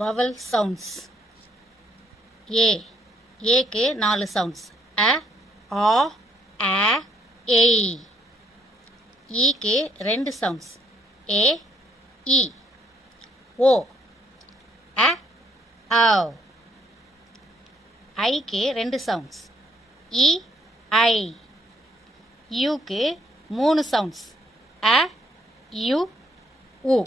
vowel sounds. A க்கு 4 sounds. A, A. க்கு 2 sounds. A, E. O, O. க்கு 2 sounds. E, I. க்கு 3 sounds. A, U, U.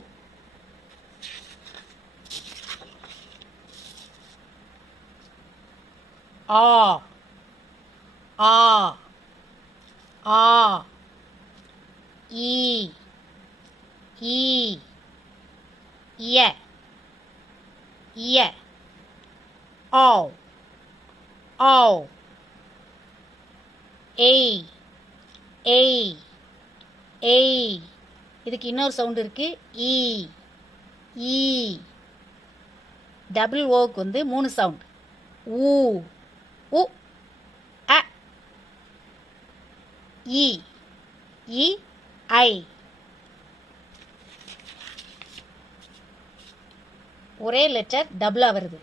A, A, A. E, E. Yeah, yeah. O, O. A, A, A. இதுக்கு இன்னொரு sound இருக்கு. E, E. Double ஓக்கு வந்து 3 sound. ஊ, உ, அ. இ, இ, ஐ. ஒரே letter டபுளாக வருது.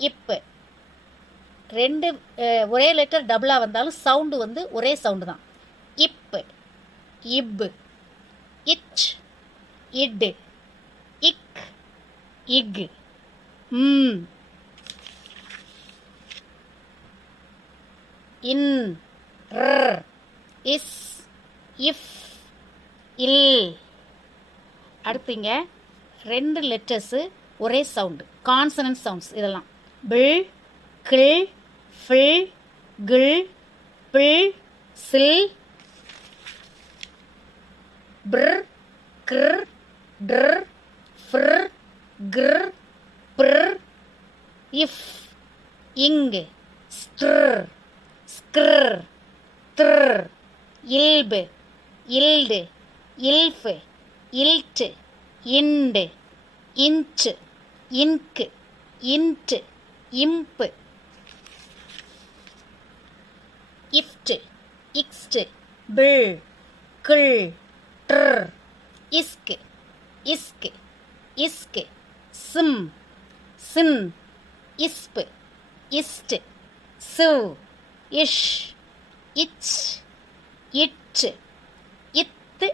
இப்பு 2 ஒரே லெட்டர் டபுளாக வந்தாலும் சவுண்டு வந்து ஒரே சவுண்டு தான். இப்பு, இப்பு, இச், இட்டு, இக், இக். இன், ர், இஸ், இஃப், இல். அடுத்துங்க 2 லெட்டர்ஸு ஒரே சவுண்டு, கான்சனன்ட் சவுண்ட்ஸ் இதெல்லாம். பிள், கிள், ஃபில், கிள், பிள், சில். பிர், கிர், ட்ர், ஃப்ர், கிர், பிர். இஃப், இங், ஸ்ட்ர், ஸ்க்ர், த்ர். இல்பு, இல்டு, இல்ஃப், இல்ட், இண்டு, இன்ச், இன்க், இன்ட், இம்ப். இஃப்ட், இக்ஸ்ட், பிள், கிள், ட்ர். இஸ்க், இஸ்க், இஸ்க். சிம், சின், இஸ்ப், இஸ்ட், சிவ், இஷ், இச், இட், இத்து,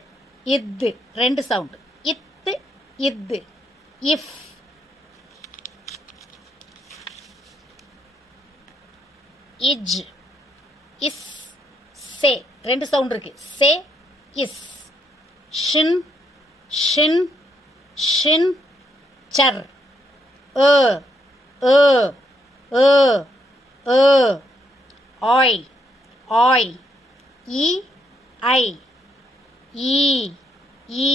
இத்து. 2 சவுண்டு. இத்து, இத்து. இஃப், இஜ், இஸ், சே. 2 சவுண்ட் இருக்கு. சே, இஸ். ஷின், ஷின், ஷின், சர். ஏ, ஏ, ஏ, ஏ. ஆய், ஆய். இ, ஐ. ஈ, ஈ.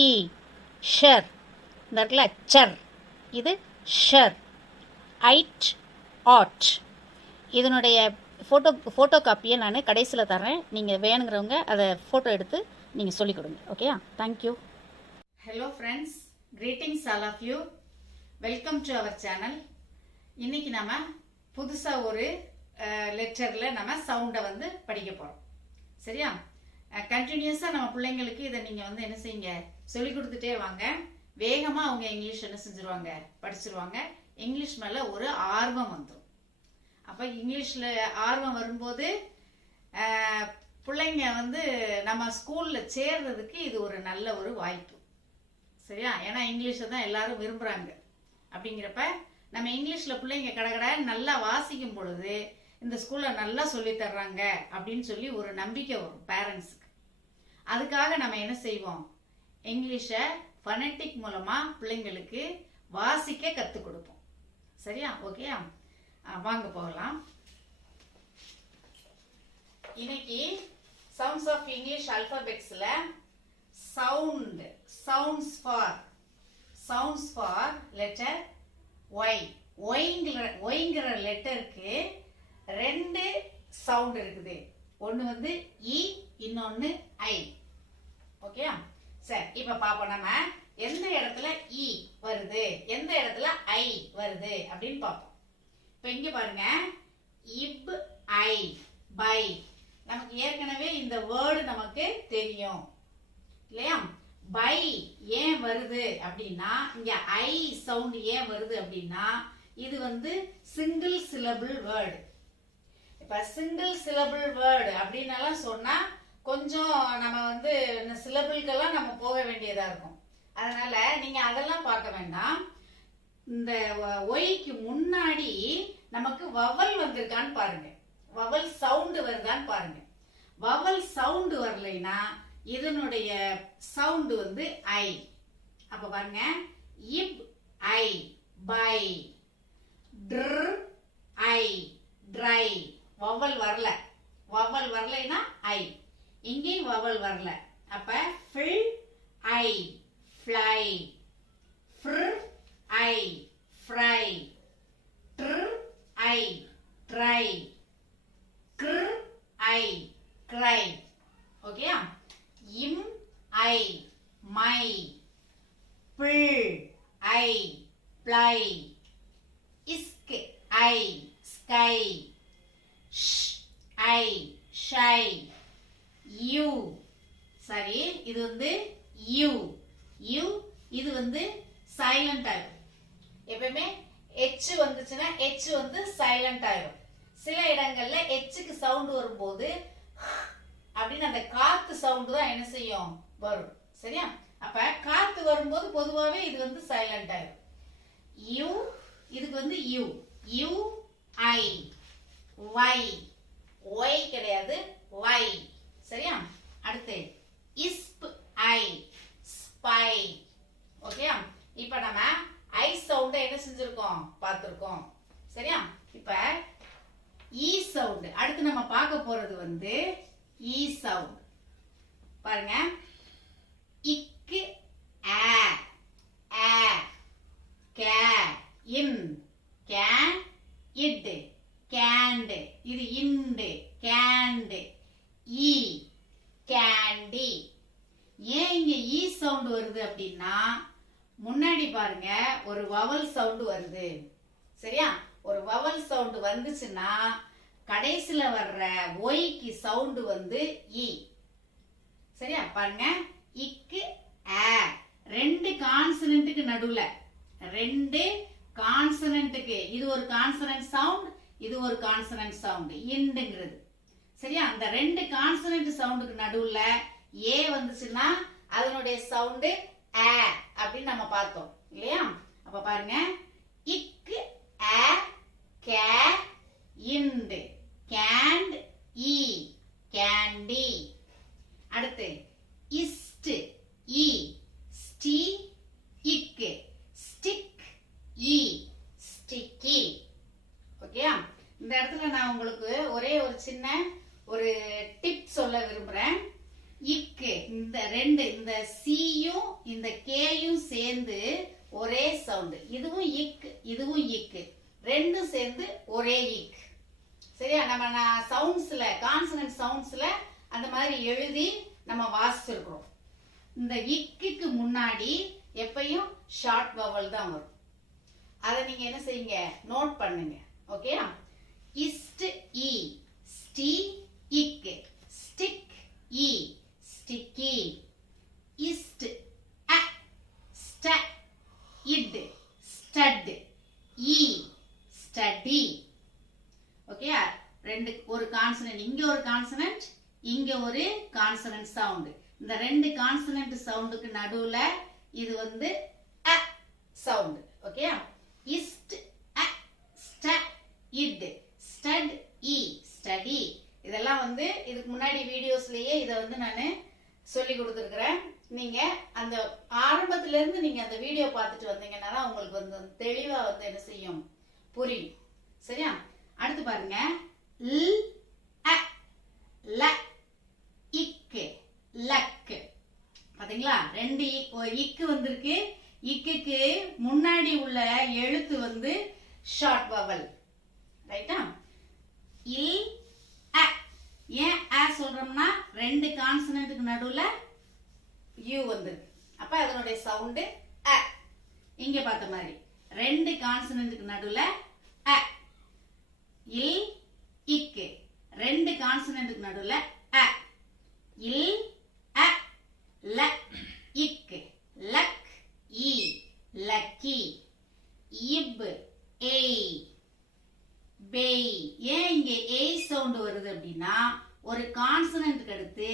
ஷர். இந்த இருக்குல்ல சர், இது ஷர். ஐட், ஆட். இதனுடைய ஃபோட்டோ காப்பியை நான் கடைசியில் தரேன். நீங்கள் வேணுங்கிறவங்க அதை ஃபோட்டோ எடுத்து நீங்கள் சொல்லிக் கொடுங்க. ஓகேயா? Thank you. Hello friends, greetings all of you. Welcome to our channel. இன்னைக்கு நம்ம புதுசாக ஒரு லெக்சரில் நம்ம சவுண்டை வந்து படிக்க போகிறோம். சரியா? கண்டினியூஸாக நம்ம பிள்ளைங்களுக்கு இதை நீங்கள் வந்து என்ன செய்யுங்க, சொல்லி கொடுத்துட்டே வாங்க. வேகமாக அவங்க இங்கிலீஷ் என்ன செஞ்சுருவாங்க, படிச்சிருவாங்க. இங்கிலீஷ் மேலே ஒரு ஆர்வம் வந்துடும். அப்போ இங்கிலீஷில் ஆர்வம் வரும்போது பிள்ளைங்க வந்து நம்ம ஸ்கூலில் சேர்றதுக்கு இது ஒரு நல்ல ஒரு வாய்ப்பு. சரியா? ஏன்னா இங்கிலீஷை தான் எல்லாரும் விரும்புகிறாங்க. அப்படிங்கிறப்ப நம்ம இங்கிலீஷில் பிள்ளைங்க கடகட நல்லா வாசிக்கும் பொழுது இந்த ஸ்கூலில் நல்லா சொல்லித்தர்றாங்க அப்படின்னு சொல்லி ஒரு நம்பிக்கை வரும் பேரண்ட்ஸுக்கு. அதுக்காக நம்ம என்ன செய்வோம், இங்கிலீஷை ஃபனட்டிக் மூலமாக பிள்ளைங்களுக்கு வாசிக்க கற்றுக் கொடுப்போம். சரியா? ஓகேயா? வாங்க போகலாம். இன்னைக்கு சவுண்ட்ஸ் ஆஃப் இங்கிலீஷ் ஆல்பபெட்ஸ்ல சவுண்ட்ஸ் ஃபார் லெட்டர் ஒய். ஒய்ங்கிற லெட்டருக்கு 2 சவுண்ட் இருக்குது. ஒன்று வந்து இ, இன்னொன்று ஐ. ஓகே? சரி, இப்ப பாப்போம் நம்ம எந்த இடத்துல இ வருது, எந்த இடத்துல ஐ வருது அப்படின்னு பார்ப்போம். இப்ப இங்க பாருங்க, இப், ஐ, பை. நமக்கு ஏற்கனவே இந்த வேர்டு நமக்கு தெரியும் இல்லையா? பை ஏன் வருது அப்படின்னா இங்க ஐ சவுண்ட் ஏன் வருது அப்படின்னா இது வந்து சிங்கிள் சிலபிள் வேர்டு. இப்ப சிங்கிள் சிலபிள் வேர்டு அப்படின்னலாம் சொன்னா கொஞ்சம் நம்ம வந்து சிலபிள்கெல்லாம் நம்ம போக வேண்டியதா இருக்கும். அதனால நீங்க அதெல்லாம் பார்க்க வேண்டாம். இந்த ஒய்க்கு முன்னாடி நமக்கு வவல் வந்திருக்கான்னு பாருங்க, வவல் சவுண்ட் வருதான்னு பாருங்க. வவல் சவுண்ட் வரலைன்னா இதனுடைய சவுண்ட் வந்து ஐ. அப்ப பாருங்க, இப் ஐ பை, ட்ர் ஐ ட்ரை. வவல் வரல, வவல் வரலைன்னா ஐ. இங்கேயும் வவல் வரல. அப்ப ஃபில் ஐ ஃப்ளை, ஃப்ர் ஐ ஃப்ரை, ட்ர் ஐ ட்ரை, கிர் ஐ கிரை. ஓகேயா? இம் ஐ மை, பிள் ஐ பிளை, இஸ்க் ஐ ஸ்கை, ஷ் ஐ ஷை, யூ. சரி, இது வந்து யூ. யூ இது வந்து சைலண்ட் ஆகும். எப்பவுமே எச் வந்துச்சுன்னா எச் வந்து சைலண்ட் ஆயிரும். சில இடங்கள்ல எச்சுக்கு சவுண்ட் வரும்போது அப்படின்னு அந்த காத்து சவுண்ட் தான் என்ன செய்யும், வரும். சரியா? அப்ப காத்து வரும்போது பொதுவாவே இது வந்து சைலண்ட் ஆயிரும். யூ இதுக்கு வந்து யூ, யூ ஐ வை, ஒய் கிடையாது வை. சரியா? அடுத்து இஸ்ப் ஐ ஸ்பை. ஓகேயா? இப்ப நம்ம ஐ சவுண்ட என்ன செஞ்சிருக்கோம், பார்த்திருக்கோம். சரியா? இப்ப ஈ சவுண்ட் அடுத்து நம்ம பார்க்க போறது வந்து ஈ சவுண்ட். பாருங்க, இக்கு ஆ ஆ, கே இன் கே இட் கேண்ட், இது இண்டு கேண்ட், ஈ கேண்டி. ஏன் இங்க ஈ சவுண்ட் வருது அப்படின்னா முன்னாடி பாருங்க ஒரு வவல் சவுண்ட் வருது. சரியா? ஒரு வவல் சவுண்ட் வந்துச்சுன்னா கடைசில வர்ற ஒய்க்கு சவுண்ட் வந்து இ. சரியா? பாருங்க, இக்கு ஆ, ரெண்டு கான்சனன்ட்டுக்கு நடுவுல, ரெண்டு கான்சனன்ட்டுக்கு, இது ஒரு கான்சனன்ட் சவுண்ட், இது ஒரு கான்சனன்ட் சவுண்ட், இண்டுங்கிறது. சரியா? அந்த ரெண்டு கான்சனன்ட் சவுண்டுக்கு நடுவுல ஏ வந்துச்சுன்னா அதனுடைய சவுண்ட் ஆ அப்படின்னு நம்ம பார்த்தோம் இல்லையா? அப்ப பாருங்க, இக்கு ஆ கே இண்டு கேண்ட் ஈ கேண்டி. அடுத்து இஸ்ட் ஈ ஸ்டி இக்கு ஸ்டிக் ஈ ஸ்டிக்கி. ஓகேயா? இந்த இடத்துல நான் உங்களுக்கு ஒரே ஒரு சின்ன ஒரு டிப் சொல்ல விரும்புறேன். இக்கு இந்த ரெண்டு, இந்த சியும் இந்த கேயும் சேர்ந்து ஒரே சவுண்ட். இதுவும் இக், இதுவும் இக், ரெண்டும் சேர்ந்து ஒரே இக். சரியா? நம்ம சவுண்ட்ஸ்ல கான்சனன்ட் சவுண்ட்ஸ்ல அந்த மாதிரி எழுதி நம்ம வாசிச்சிருக்கிறோம். இந்த இக்கு முன்னாடி எப்பயும் ஷார்ட் வவல் தான் வரும். அதை நீங்க என்ன செய்யுங்க, நோட் பண்ணுங்க. ஓகேயா? இஸ்ட் இ ஸ்டி இக் ஸ்டிக் இ ஸ்டிக்கி. இஸ்ட் அ ஸ்ட இட் ஸ்டட் இ ஸ்டடி. ஓகேயா? ரெண்டு, ஒரு கான்சனன்ட், இங்க ஒரு கான்சனன்ட், இங்க ஒரு கான்சனன்ட் சவுண்ட். இந்த ரெண்டு கான்சனன்ட் சவுண்டுக்கு நடுவுல இது வந்து அ சவுண்ட். ஓகேயா? இஸ்ட் அ ஸ்ட இட் ஸ்டட் இ ஸ்டடி. இதெல்லாம் வந்து இதுக்கு முன்னாடி வீடியோஸ்லயே இதை வந்து நான் சொல்லி கொடுத்துருக்கிறேன். நீங்க அந்த ஆரம்பத்துல இருந்து நீங்க அந்த வீடியோ பார்த்துட்டு வந்தீங்கன்னா உங்களுக்கு வந்து தெளிவா வந்து என்ன செய்யும், புரியும். சரியா? அடுத்து பாருங்க, ல் அ ல இக்கு லக். பாத்தீங்களா? ரெண்டு இக்கு வந்திருக்கு. இக்குக்கு முன்னாடி உள்ள எழுத்து வந்து ஷார்ட் வவல். ரைட்டா? இல் அ. ஏன் அ சொல்றோம்னா ரெண்டு கான்சனன்ட்டுக்கு நடுவுல யூ வந்திருக்கு. அப்ப அதனுடைய சவுண்ட் அ. இங்க பார்த்த மாதிரி ரெண்டு கான்சனன்ட்டுக்கு நடுவுல அ. இல் இக்கு, ரெண்டு கான்சனன்ட்டுக்கு நடுவுல அ. இல் அ ல இக் லக் இ லக்கி இப் ஏய் பேய். ஏன் இங்க ஏய் சவுண்ட் வருது அப்படின்னா ஒரு கான்சனன்ட்க்கு அடுத்து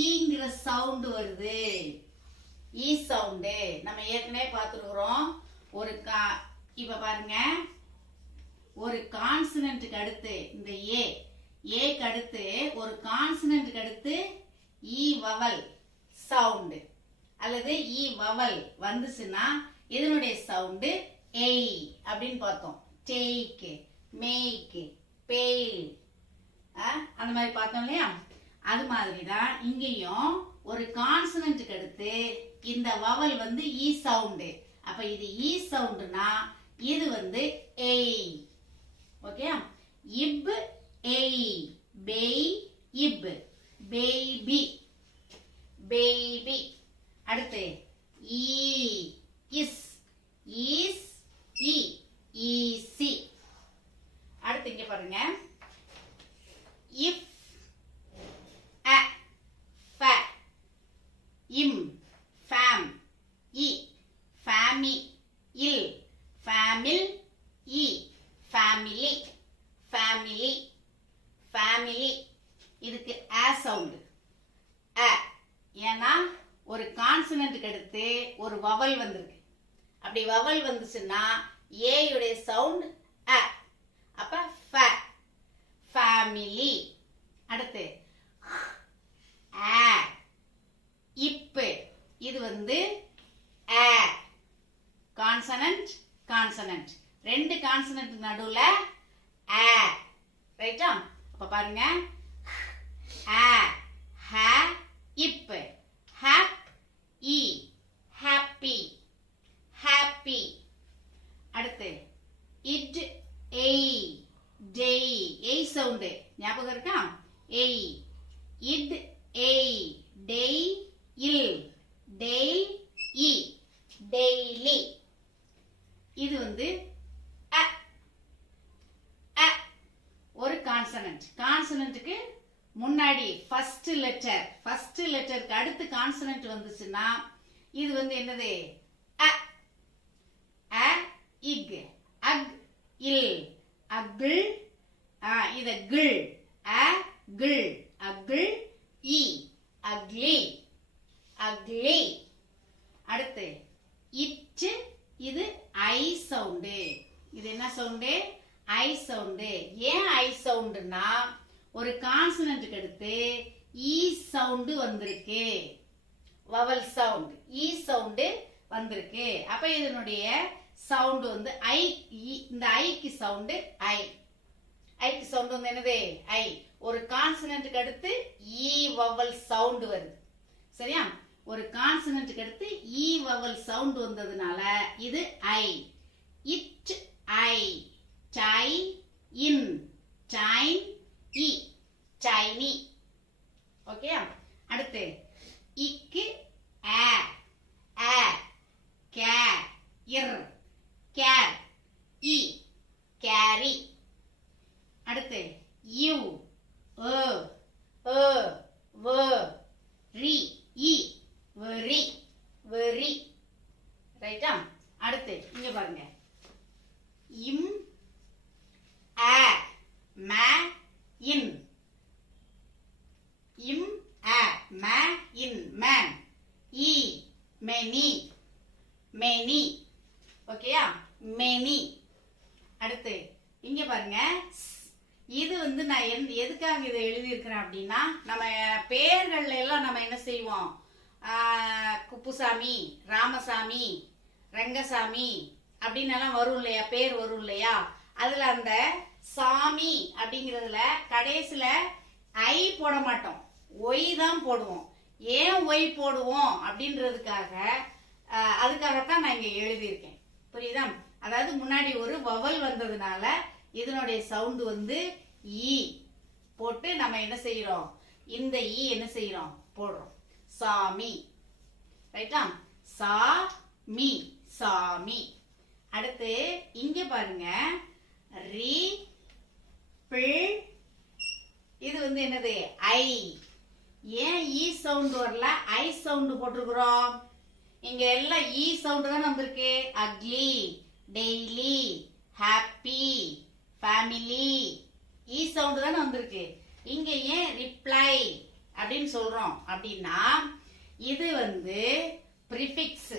ஈங்கிற சவுண்ட் வருது. ஈ சவுண்டு நம்ம ஏற்கனவே பார்த்துருக்கிறோம். இப்ப பாருங்க, ஒரு கான்சனன்ட்க்கு அடுத்து இந்த ஏக்கு அடுத்து ஒரு கான்சனன்ட்க்கு அடுத்து ஈ வவல் சவுண்ட் அல்லது ஈ வவல் வந்துச்சுன்னா இதனுடைய சவுண்டு ஏய் அப்படின்னு பார்த்தோம். டேக், மேக், பேல், அந்த மாதிரி பார்த்தோம் இல்லையா? அது மாதிரிதான் இங்கேயும் ஒரு கான்சனன்ட்க்கு அடுத்து இந்த வவல் வந்து ஈ சவுண்ட். அப்ப இது ஈ சவுண்ட்னா இது வந்து ஏய். ஓகே, இப் ஏய் பேய் இப் பேபி பேபி. அடுத்து ஈ இஸ் ஈஸ் இ ஈசி. அடுத்து இங்க பாருங்க, இஃப் அ ஃப இம் ஃபேம் இ ஃபேமி இல் ஃபேமில் இ ஃபேமிலி ஃபேமிலி ஃபேமிலி. இதுக்கு அ சவுண்ட் அ, ஏன்னா ஒரு கான்சனன்ட்க்கு அடுத்து ஒரு வவல் வந்திருக்கு. அப்படி வவல் வந்துச்சுன்னா ஏயுடைய சவுண்ட் அ. அப்ப ஃப ஃபேமிலி. அடுத்து ஆ இப்பு, இது வந்து ஆ கான்சனன்ட் கான்சனன்ட், ரெண்டு கான்சனன்ட் நடுவுல ஆ. ரைட்டா? அப்ப பாருங்க, ஆ ஹ இப்பு ஹப் இ ஹாப்பி ஹாப்பி. அடுத்து இட் ஏய் டேய், ஏய் சவுண்ட் ஞாபகம் இருக்கா? ஏய் இட் ஏய் டேய் இல் டேய் இ டெய்லி. இது வந்து அ அ, ஒரு கான்சனன்ட். கான்சனன்ட்க்கு முன்னாடி ஃபர்ஸ்ட் லெட்டருக்கு அடுத்து கான்சனன்ட் வந்துச்சுன்னா இது வந்து என்னது? அ அ இக் அக் இல் அகிள். இத கிள் அ கிள் அகிள் இ அக்லி அக்லி. அடுத்து இட், இது ஐ சவுண்டு. இது என்ன சவுண்டு? ஐ சவுண்டு. ஏன் ஐ சவுண்டுன்னா ஒரு கான்சனன்ட்க்கு அடுத்து ஈ சவுண்டு வந்திருக்கு. வவல் சவுண்ட் ஈ சவுண்டு வந்திருக்கு. அப்ப இதனுடைய சவுண்ட் வந்து ஐ. இந்த ஐக்கு சவுண்ட் ஐ. ஐக்கு சவுண்ட் வந்து என்னது? ஐ. ஒரு கான்சனன்ட்க்கு அடுத்து ஈ வவல் சவுண்ட் வருது. சரியா? ஒரு கான்சனன்ட்க்கு அடுத்து ஈ வவல் சவுண்ட் வந்ததுனால இது ஐ. இட் ஐ டை இன் டைம் இ டைனி. ஓகே, அடுத்து இக்கு ஆ ஆ கே இர் கேர் இ கேரி. அடுத்து யூ ஓ ஓ வ ரி இ வெரி வெரி. ரைட்டா? அடுத்து இங்க பாருங்க, இம் ஆ ம இன் இம் ஆ ம இன் மேன் இ மெனி மெனி. ஓகேயா? மெனி. அடுத்து இங்க பாருங்க, இது வந்து நான் எதுக்காக இதை எழுதியிருக்கிறேன் அப்படின்னா நம்ம பேர்கள்ல எல்லாம் நம்ம என்ன செய்வோம்? குப்புசாமி, ராமசாமி, ரங்கசாமி அப்படின்னு எல்லாம் வரும் இல்லையா? பேர் வரும் இல்லையா? அதுல அந்த சாமி அப்படிங்கறதுல கடைசியில ஐ போட மாட்டோம், ஒய் தான் போடுவோம். ஏன் ஒய் போடுவோம் அப்படின்றதுக்காக, அதுக்காகத்தான் நான் இங்க எழுதியிருக்கேன். புரியுதா? அதாவது முன்னாடி ஒரு வவல் வந்ததுனால இதனுடைய சவுண்ட் வந்து ஈ போட்டு நம்ம என்ன செய்யறோம்? இந்த ஈ என்ன செய்யறோம்? போடுறோம். சாமி. ரைட்டா? சாமி சாமி. அடுத்து இங்க பாருங்க, ரி பிள், இது வந்து என்னது? ஐ. ஏன் ஈ சவுண்ட் வரல ஐ சவுண்ட் போட்டிருக்கிறோம்? இங்க எல்லாம் ஈ சவுண்ட் தான் வந்திருக்கு. அக்லி, டெய்லி, ஹாப்பி, ஃபேமிலி, ஈ சவுண்ட் தானே வந்திருக்கு. இங்க ஏன் ரிப்ளை அப்படின்னு சொல்றோம் அப்படின்னா இது வந்து ப்ரிஃபிக்ஸ்.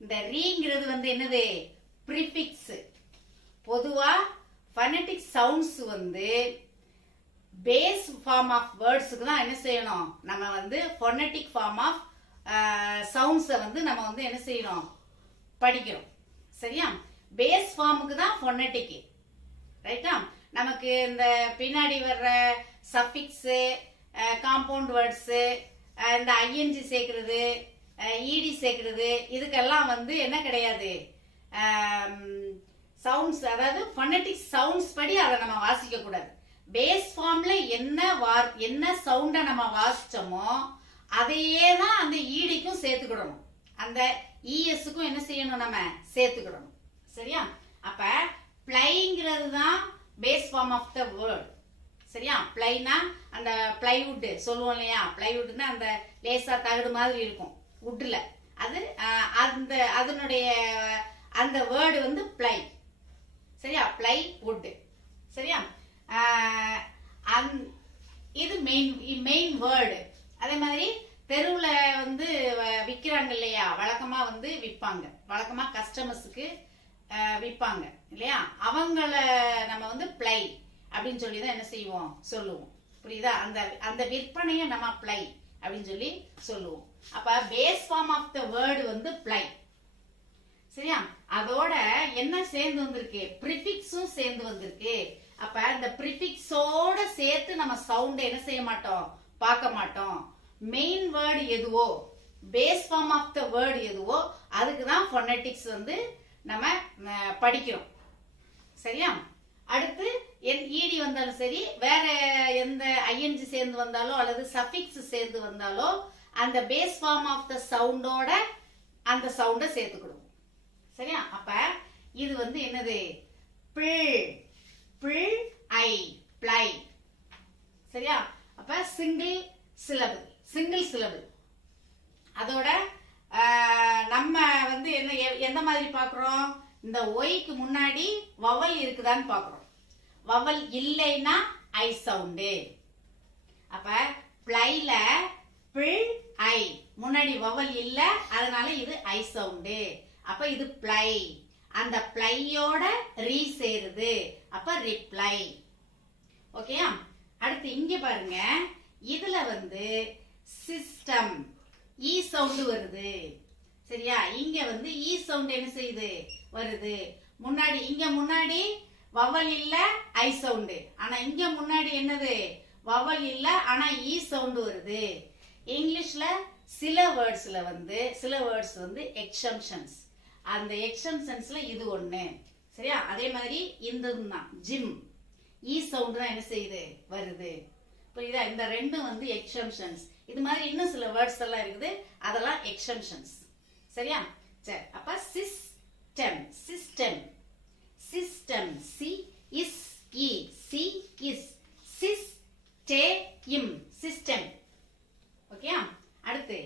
இந்த ரீங்கிறது வந்து என்னது? ப்ரிஃபிக்ஸ். பொதுவா ஃபனடிக் சவுண்ட்ஸ் வந்து பேஸ் ஃபார்ம் ஆஃப் வேர்ட்ஸுக்கு தான் என்ன செய்யணும்? நம்ம வந்து ஃபோனடிக் ஃபார்ம் ஆஃப் சவுண்ட்ஸை வந்து நம்ம வந்து என்ன செய்யணும்? படிக்கிறோம். சரியா? பேஸ் ஃபார்முக்கு தான் ஃபோனடிக். ரைட்டா? நமக்கு இந்த பின்னாடி வர்ற சஃபிக்ஸு, காம்பவுண்ட் வேர்ட்ஸு, இந்த ஐஎன்ஜி சேர்க்கிறது, இடி சேர்க்கிறது, இதுக்கெல்லாம் வந்து என்ன கிடையாது? சவுண்ட்ஸ், அதாவது ஃபோனடிக் சவுண்ட்ஸ் படி அதை நம்ம வாசிக்க கூடாது. பேஸ் ஃபார்ம்ல என்ன சவுண்ட நம்ம வாசிச்சோமோ அதையே தான் அந்த ஈடிக்கும் சேர்த்துக்கிடணும். அந்த இஎஸ்க்கும் என்ன செய்யணும்? நம்ம சேர்த்துக்கிடணும். சரியா? அப்ப பிளைங்கிறது தான் base form of the word. சரியா? பிளைனா அந்த பிளைவுட் சொல்லுவோம் இல்லையா? பிளைவுட்னா அந்த லேசா தகடு மாதிரி இருக்கும் வுட்ல. அது அந்த அதனுடைய அந்த வேர்டு வந்து பிளை. சரியா? Ply would. சரியா? இது மெயின் வேர்டு. அதே மாதிரி தெருவுல வந்து விற்கிறாங்க இல்லையா? வழக்கமா வந்து விற்பாங்க, வழக்கமா கஸ்டமர்ஸுக்கு விற்பாங்க இல்லையா? அவங்கள நம்ம வந்து பிளை அப்படின்னு சொல்லி தான் என்ன செய்வோம்? சொல்லுவோம். புரியுதா? அந்த விற்பனையை நம்ம பிளை அப்படின்னு சொல்லி சொல்லுவோம். அப்ப base form of the word வந்து பிளை. சரியா? அதோட என்ன சேர்ந்து வந்திருக்கு? ப்ரிஃபிக்ஸும் சேர்ந்து வந்திருக்கு. அப்ப இந்த ப்ரிஃபிக்ஸோட சேர்த்து நம்ம சவுண்ட் என்ன செய்ய மாட்டோம்? பார்க்க மாட்டோம். மெயின் வேர்டு எதுவோ, base form of the word எதுவோ அதுக்கு தான் ஃபோனடிக்ஸ் வந்து நம்ம படிக்கிறோம். சரியா? அடுத்து ஈடி வந்தாலும் சரி, வேற எந்த ஐஎன்ஜி சேர்ந்து வந்தாலோ அல்லது சஃபிக்ஸ் சேர்ந்து வந்தாலோ அந்த பேஸ் ஃபார்ம் ஆஃப் த சவுண்டோட அந்த சவுண்டை சேர்த்துக்கிடுவோம். சரியா? அப்ப இது வந்து என்னது? பிள், பிள் ஐ, பிளை. சரியா? அப்ப சிங்கிள் சிலபிள். அதோட நம்ம வந்து எந்த மாதிரி பாக்குறோம்? இந்த ஒய்க்கு முன்னாடி வவல் இருக்குதான்னு பாக்குறோம். வவல் இல்லைன்னா ஐ சவுண்டு. அப்ப பிளைல பிள் ஐ, முன்னாடி வவல் இல்ல, அதனால இது ஐ சவுண்டு. அப்ப இது பிளை. அந்த பிளையோட ரீ சேருது. அப்ப ரிப்ளை. ஓகேயா? அடுத்து இங்க பாருங்க, இதுல வந்து சிஸ்டம் ஈ சவுண்ட் வருது. சரியா? இங்க வந்து ஈ சவுண்ட் என்ன செய்யுது? வருது. இங்க முன்னாடி வவல் இல்ல, ஐ சவுண்டு. ஆனா இங்க முன்னாடி என்னது? வவல் இல்ல, ஆனா ஈ சவுண்ட் வருது. இங்கிலீஷ்ல சில வேர்ட்ஸ் வந்து எக்ஸம்ஷன்ஸ். அந்த எக்ஸம்ஷன்ஸ்ல இது ஒண்ணு. சரியா? அதே மாதிரி இந்த ஜிம், ஈ சவுண்ட் தான் என்ன செய்யுது? வருது. புரியுதா? இந்த ரெண்டும் வந்து எக்ஸம்ஷன்ஸ். இது மாதிரி இன்னும் சில வேர்ட்ஸ் எல்லாம் இருக்குது, அதெல்லாம் எக்ஸம்ஷன்ஸ். சரியா? சரி. அப்ப சிஸ்டம், சி இஸ் இ, சி இஸ், சிஸ்டேம், சிஸ்டம். ஓகேயா? அடுத்து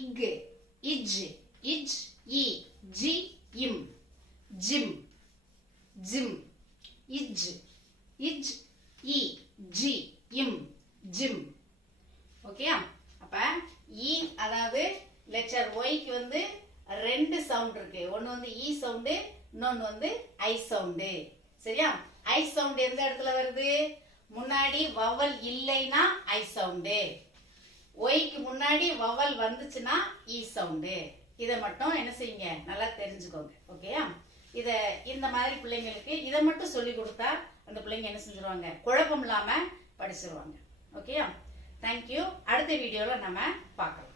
இக்கு, இஜ், இ, ஜி, இம், ஜிம், இஜ், இ, ஜி, இம், ஜிம். ஓகேயா? அப்ப இ, அதாவது லெட்டர் ஒய்க்கு வந்து ரெண்டு சவுண்ட் இருக்கு. ஒன்னு வந்து இ சவுண்டு, இன்னொன்னு வந்து ஐ சவுண்டு. சரியா? ஐ சவுண்ட் எந்த இடத்துல வருது? முன்னாடி வவல் இல்லைன்னா ஐ சவுண்டு, ஒய்க்கு முன்னாடி வவல் வந்துச்சுன்னா இ சவுண்டு. இதை மட்டும் என்ன செய்யுங்க? நல்லா தெரிஞ்சுக்கோங்க. ஓகேயா? இந்த மாதிரி பிள்ளைங்களுக்கு இதை மட்டும் சொல்லி கொடுத்தா அந்த பிள்ளைங்க என்ன செஞ்சிருவாங்க? குழப்பம் இல்லாம படிச்சிருவாங்க. ஓகேயா? தேங்க்யூ. அடுத்த வீடியோல நம்ம பார்க்கலாம்.